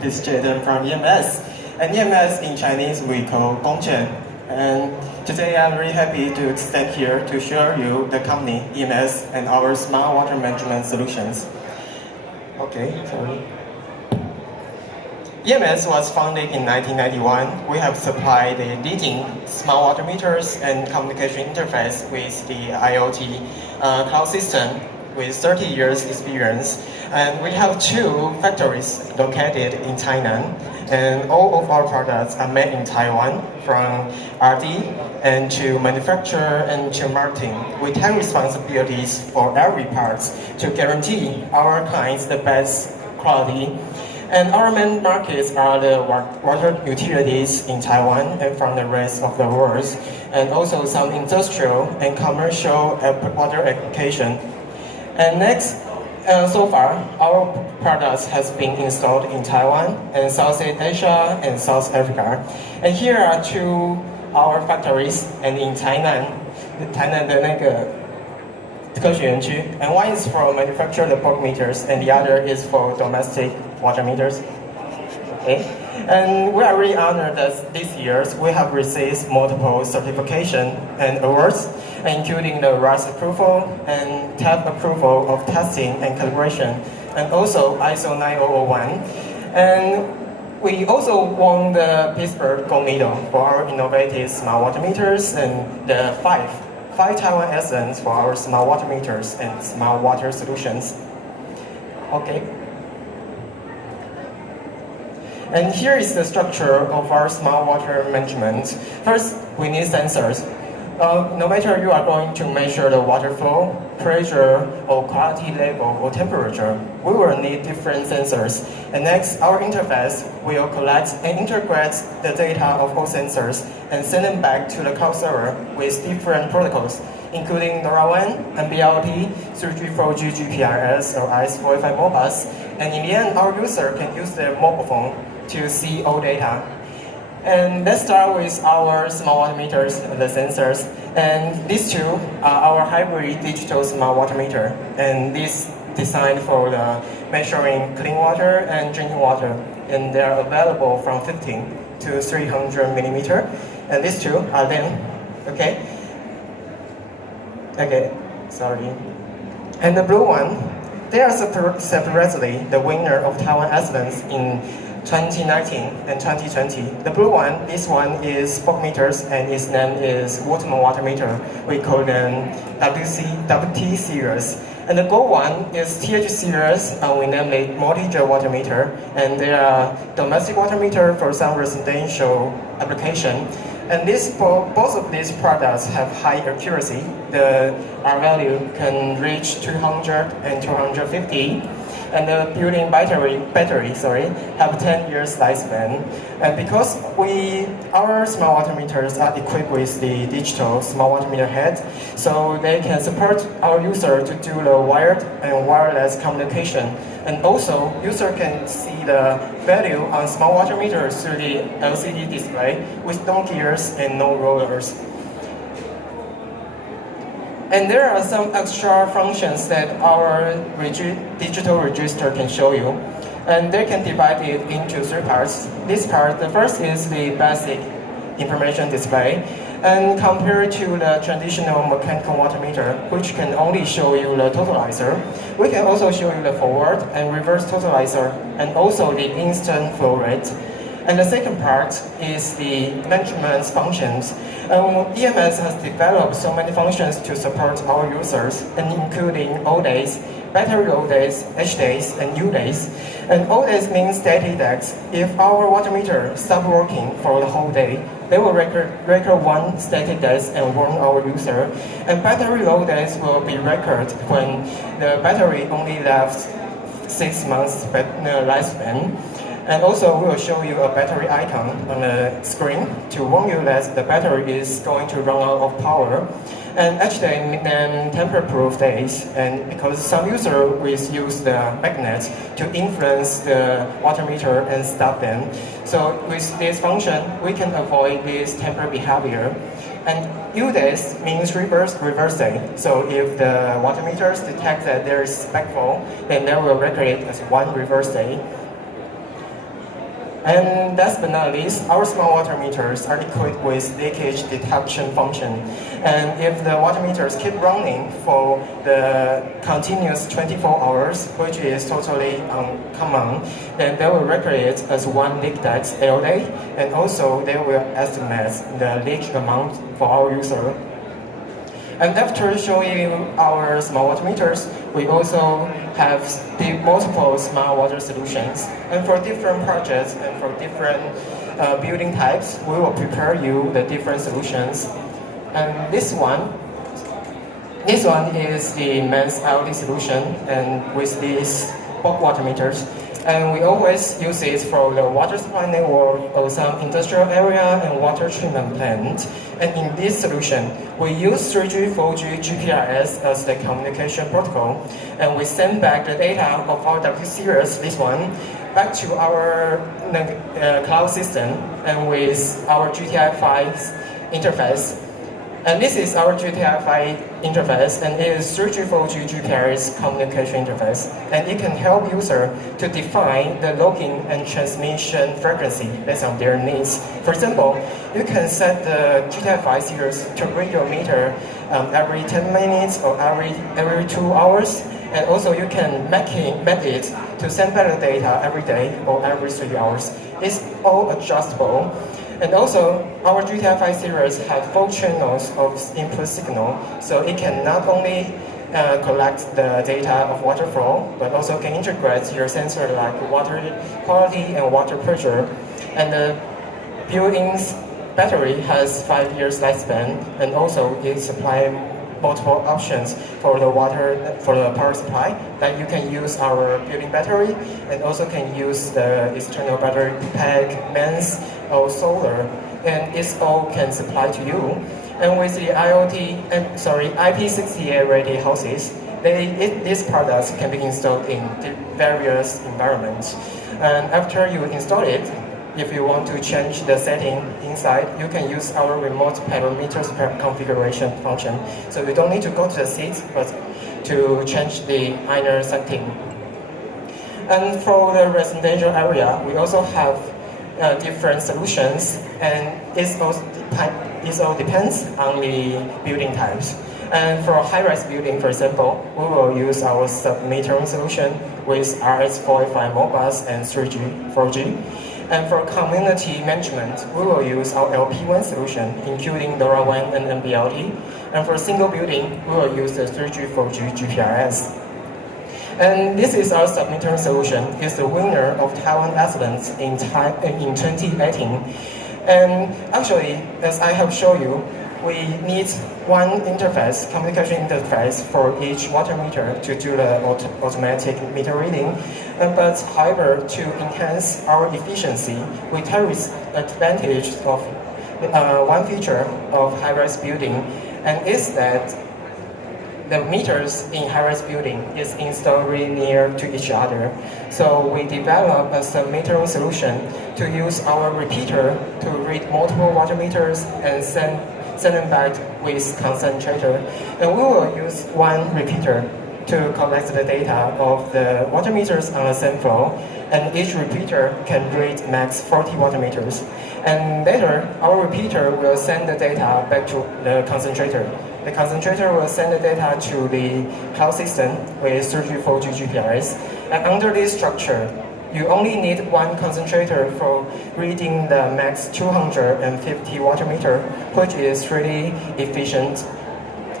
This is Jaden from EMS. And EMS in Chinese we call Gongchen. And today I'm really happy to stand here to show you the company EMS and our smart water management solutions. Okay, sorry. EMS was founded in 1991. We have supplied the leading smart water meters and communication interface with the IoT cloud system with 30 years experience. And we have 2 factories located in Tainan. And all of our products are made in Taiwan, from R&D and to manufacture and to marketing. We take responsibilities for every part to guarantee our clients the best quality. And our main markets are the water utilities in Taiwan and from the rest of the world, and also some industrial and commercial water application. And next, so far, our products has been installed in Taiwan and Southeast Asia and South Africa. And here are 2 our factories, and in Tainan 的那个科学园区, and one is for manufacture the bulk meters, and the other is for domestic water meters. Okay, and we are really honored that these years we have received multiple certification and awards, including the RAS approval and TAP approval of testing and calibration, and also ISO 9001. And we also won the Pittsburgh Gold Medal for our innovative smart water meters and the 5 Taiwan Excellence for our smart water meters and smart water solutions. Okay. And here is the structure of our smart water management. First, we need sensors. No matter you are going to measure the water flow, pressure, or quality level, or temperature, we will need different sensors. And next, our interface will collect and integrate the data of all sensors and send them back to the cloud server with different protocols, including LoRaWAN, MPLS, 3G, 4G, GPRS, or IS-485 Modbus. And in the end, our user can use their mobile phone to see all data. And let's start with our smart water meters and the sensors. And these 2 are our hybrid digital smart water meter. And this designed for the measuring clean water and drinking water. And they are available from 15 to 300 millimeter. And these 2 are them. Okay. Okay. Sorry. And the blue one, they are separately the winner of Taiwan Excellence in 2019 and 2020. The blue one, this one is bulk meters and its name is Waterman water meter. We call them WT series. And the gold one is TH series, and we name it multi-jet water meter. And they are domestic water meter for some residential application. And both of these products have high accuracy. The R value can reach 200 and 250. And the built-in battery have 10 years lifespan. And because our smart water meters are equipped with the digital smart water meter head, so they can support our user to do the wired and wireless communication. And also, user can see the value on smart water meter through the LCD display with no gears and no rollers. And there are some extra functions that our digital register can show you. And they can divide it into 3 parts. This part, the first is the basic information display. And compared to the traditional mechanical water meter, which can only show you the totalizer, we can also show you the forward and reverse totalizer, and also the instant flow rate. And the second part is the management functions. EMS has developed so many functions to support our users, and including O days, battery low days, H days, and U days. And O days means static days. If our water meter stops working for the whole day, they will record 1 static days and warn our user. And battery low days will be recorded when the battery only lasts 6 months lifespan. And also, we will show you a battery icon on the screen to warn you that the battery is going to run out of power. And actually, and tamper-proof days, and because some users will use the magnet to influence the water meter and stop them. So with this function, we can avoid this tamper behavior. And U days means reverse day. So if the water meters detect that there is backflow, then they will record it as 1 reverse day. And last but not least, our smart water meters are equipped with leakage detection function. And if the water meters keep running for the continuous 24 hours, which is totally uncommon, then they will record it as one leak depth LA, and also they will estimate the leak amount for our user. And after showing you our smart water meters, we also have the multiple smart water solutions. And for different projects and for different building types, we will prepare you the different solutions. And this one is the men's IoT solution, and with these bulk water meters. And we always use it for the water supply network of some industrial area and water treatment plant. And in this solution, we use 3G, 4G, GPRS as the communication protocol. And we send back the data of our W series, this one, back to our cloud system and with our GTI5 interface. And this is our GTI5 interface, and it is 3G, 4G, GPRS communication interface. And it can help user to define the logging and transmission frequency based on their needs. For example, you can set the GTI5 series to read your meter every 10 minutes or every 2 hours. And also you can make it to send back the data every day or every 3 hours. It's all adjustable. And also, our GTI5 series have 4 channels of input signal, so it can not only collect the data of water flow, but also can integrate your sensor like water quality and water pressure. And the building's battery has 5 years lifespan, and also it supplies multiple options for the power supply. That you can use our building battery, and also can use the external battery pack, MEMS, or solar, and it all can supply to you. And with the IP68 ready houses, these products can be installed in various environments. And after you install it, if you want to change the setting inside, you can use our remote parameters configuration function. So you don't need to go to the seat, but to change the inner setting. And for the residential area, we also have different solutions, and it all depends on the building types. And for a high-rise building, for example, we will use our sub-metering solution with RS485 Modbus and 3G, 4G. And for community management, we will use our LP1 solution, including LoRaWAN and MPLT. And for single building, we will use the 3G, 4G GPRS. And this is our sub-metering solution. It's the winner of Taiwan Excellence in 2018. And actually, as I have shown you, we need one interface, communication interface for each water meter to do the automatic meter reading. But however, to enhance our efficiency, we take advantage of one feature of high-rise building, and is that the meters in high-rise building is installed really near to each other. So we develop a sub-metering solution to use our repeater to read multiple water meters and send them back with concentrator. And we will use one repeater to collect the data of the water meters on the same flow, and each repeater can read max 40 water meters. And later, our repeater will send the data back to the concentrator. The concentrator will send the data to the cloud system with 3G, 4G GPRS. And under this structure, you only need one concentrator for reading the max 250 water meter, which is really efficient.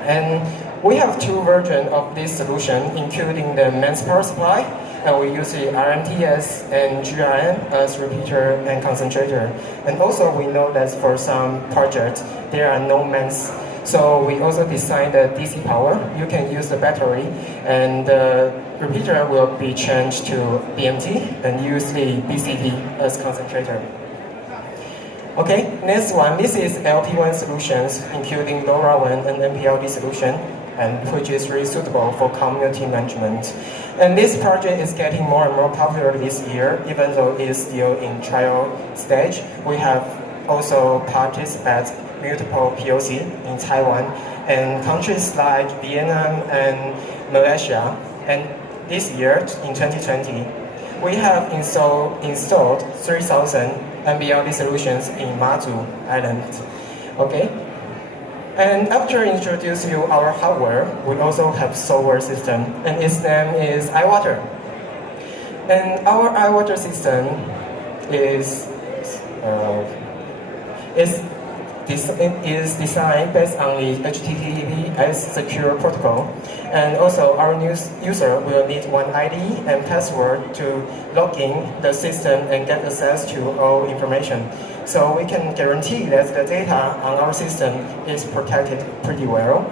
And we have 2 versions of this solution, including the MEMS power supply, and we use the RMTS and GRN as repeater and concentrator. And also we know that for some projects, there are no MEMS. So we also designed the DC power. You can use the battery, and the repeater will be changed to BMT and use the BCP as concentrator. Okay, next one. This is LP1 solutions, including LoRaWAN and MPLT solution, and which is really suitable for community management. And this project is getting more and more popular this year, even though it is still in trial stage. We have also participated multiple POC in Taiwan and countries like Vietnam and Malaysia. And this year, in 2020, We have installed 3,000 MBLD solutions in Matsu Island. Okay? And after introducing you our hardware, we also have software system, and its name is iWater. And our iWater system is designed based on the HTTPS secure protocol. And also our new user will need one ID and password to log in the system and get access to all information. So we can guarantee that the data on our system is protected pretty well.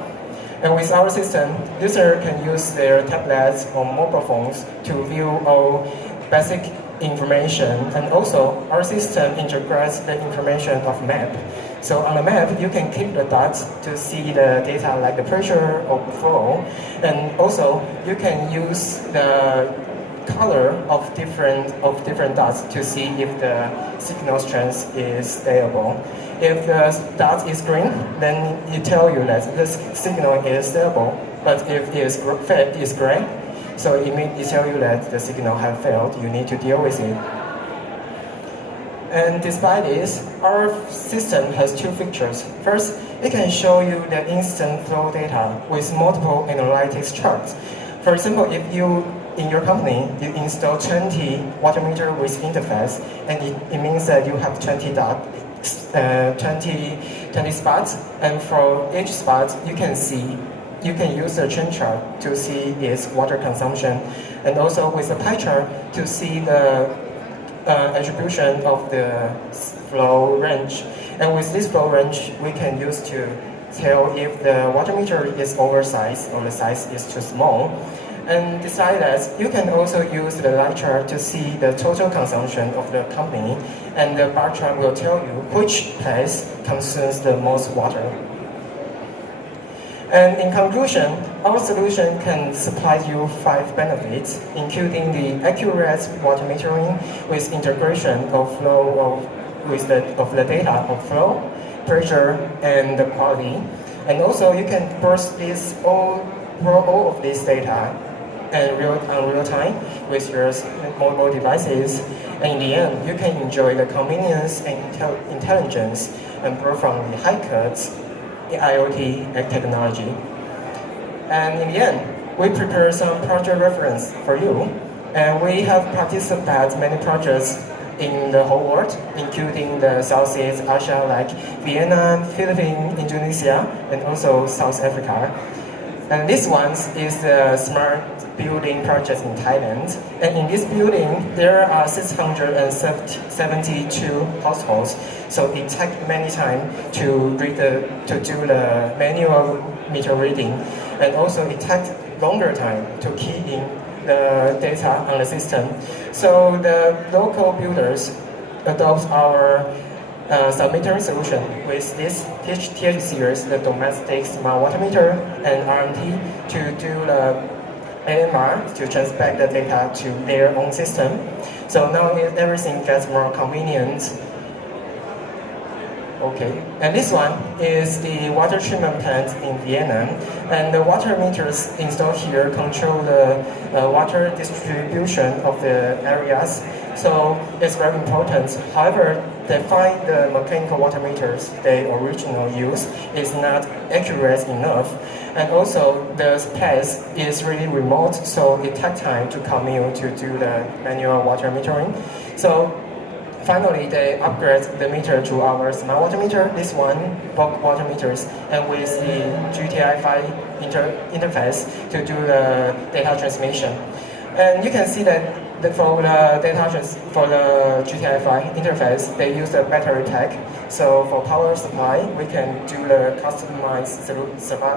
And with our system, users can use their tablets or mobile phones to view all basic information. And also, our system integrates the information of map. So on the map, you can click the dots to see the data like the pressure or flow. And also, you can use the color of different dots to see if the signal strength is stable. If the dot is green, then it tells you that the signal is stable. But if it is gray, so it tells you that the signal has failed. You need to deal with it. And despite this, our system has two features. First, it can show you the instant flow data with multiple analytics charts. For example, if you in your company, you install 20 water meter with interface, and it means that you have 20 spots, and for each spot, you can use the trend chart to see its water consumption, and also with the pie chart to see the attribution of the flow range. And with this flow range, we can use to tell if the water meter is oversized or the size is too small. And besides that, you can also use the light chart to see the total consumption of the company, and the bar chart will tell you which place consumes the most water. And in conclusion, our solution can supply you 5 benefits, including the accurate water metering with integration of flow of the data of flow, pressure, and the quality. And also, you can burst all of this data and real time with your mobile devices. And in the end, you can enjoy the convenience and intelligence and borrow from the high cuts IoT and technology. And in the end, we prepare some project reference for you. And we have participated many projects in the whole world, including the Southeast Asia like Vietnam, Philippines, Indonesia, and also South Africa. And this one is the smart building project in Thailand. And in this building, there are 672 households. So it takes many time to do the manual meter reading. And also it takes longer time to key in the data on the system. So the local builders adopt our submeter solution with this TH series, the domestic smart water meter, and RMT to do the AMR to transmit the data to their own system. So now everything gets more convenient. Okay, and this one is the water treatment plant in Vietnam, and the water meters installed here control the water distribution of the areas. So it's very important. However, they find the mechanical water meters they originally use is not accurate enough, and also the place is really remote, so it takes time to commute to do the manual water metering. So finally, they upgrade the meter to our smart water meter, this one, bulk water meters, and with the GTI-5 interface to do the data transmission. And you can see that for the GTI-5 interface, they use a battery pack. So for power supply, we can do the customized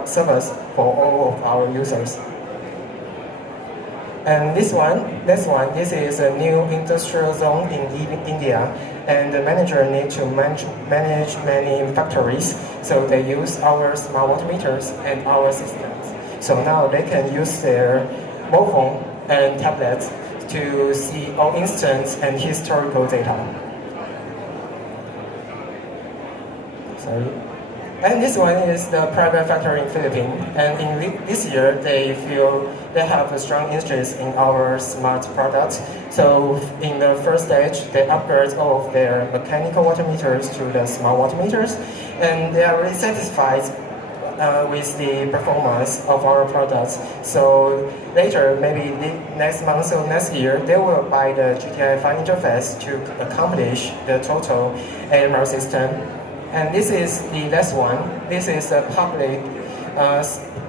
service for all of our users. And this is a new industrial zone in India, and the manager needs to manage many factories, so they use our smart water meters and our systems. So now they can use their mobile phone and tablets to see all instant and historical data. Sorry. And this one is the private factory in Philippines. And in this year, they feel they have a strong interest in our smart products. So in the first stage, they upgrade all of their mechanical water meters to the smart water meters. And they are really satisfied with the performance of our products. So later, maybe next month or next year, they will buy the GTI-5 interface to accomplish the total AMR system. And this is the last one. This is a public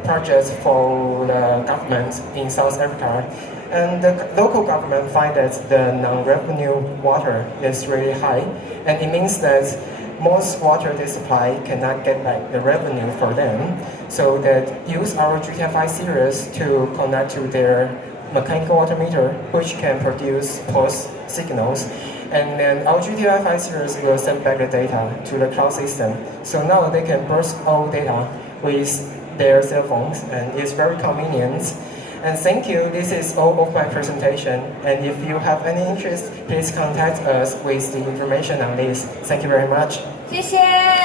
project for the government in South Africa. And the local government find that the non-revenue water is really high. And it means that most water they supply cannot get back the revenue for them. So they use our GTI-5 series to connect to their mechanical water meter, which can produce pulse signals. And then our GTI-5 series will send back the data to the cloud system. So now they can burst all data with their cell phones, and it's very convenient. And thank you, this is all of my presentation. And if you have any interest, please contact us with the information on this. Thank you very much. 谢谢。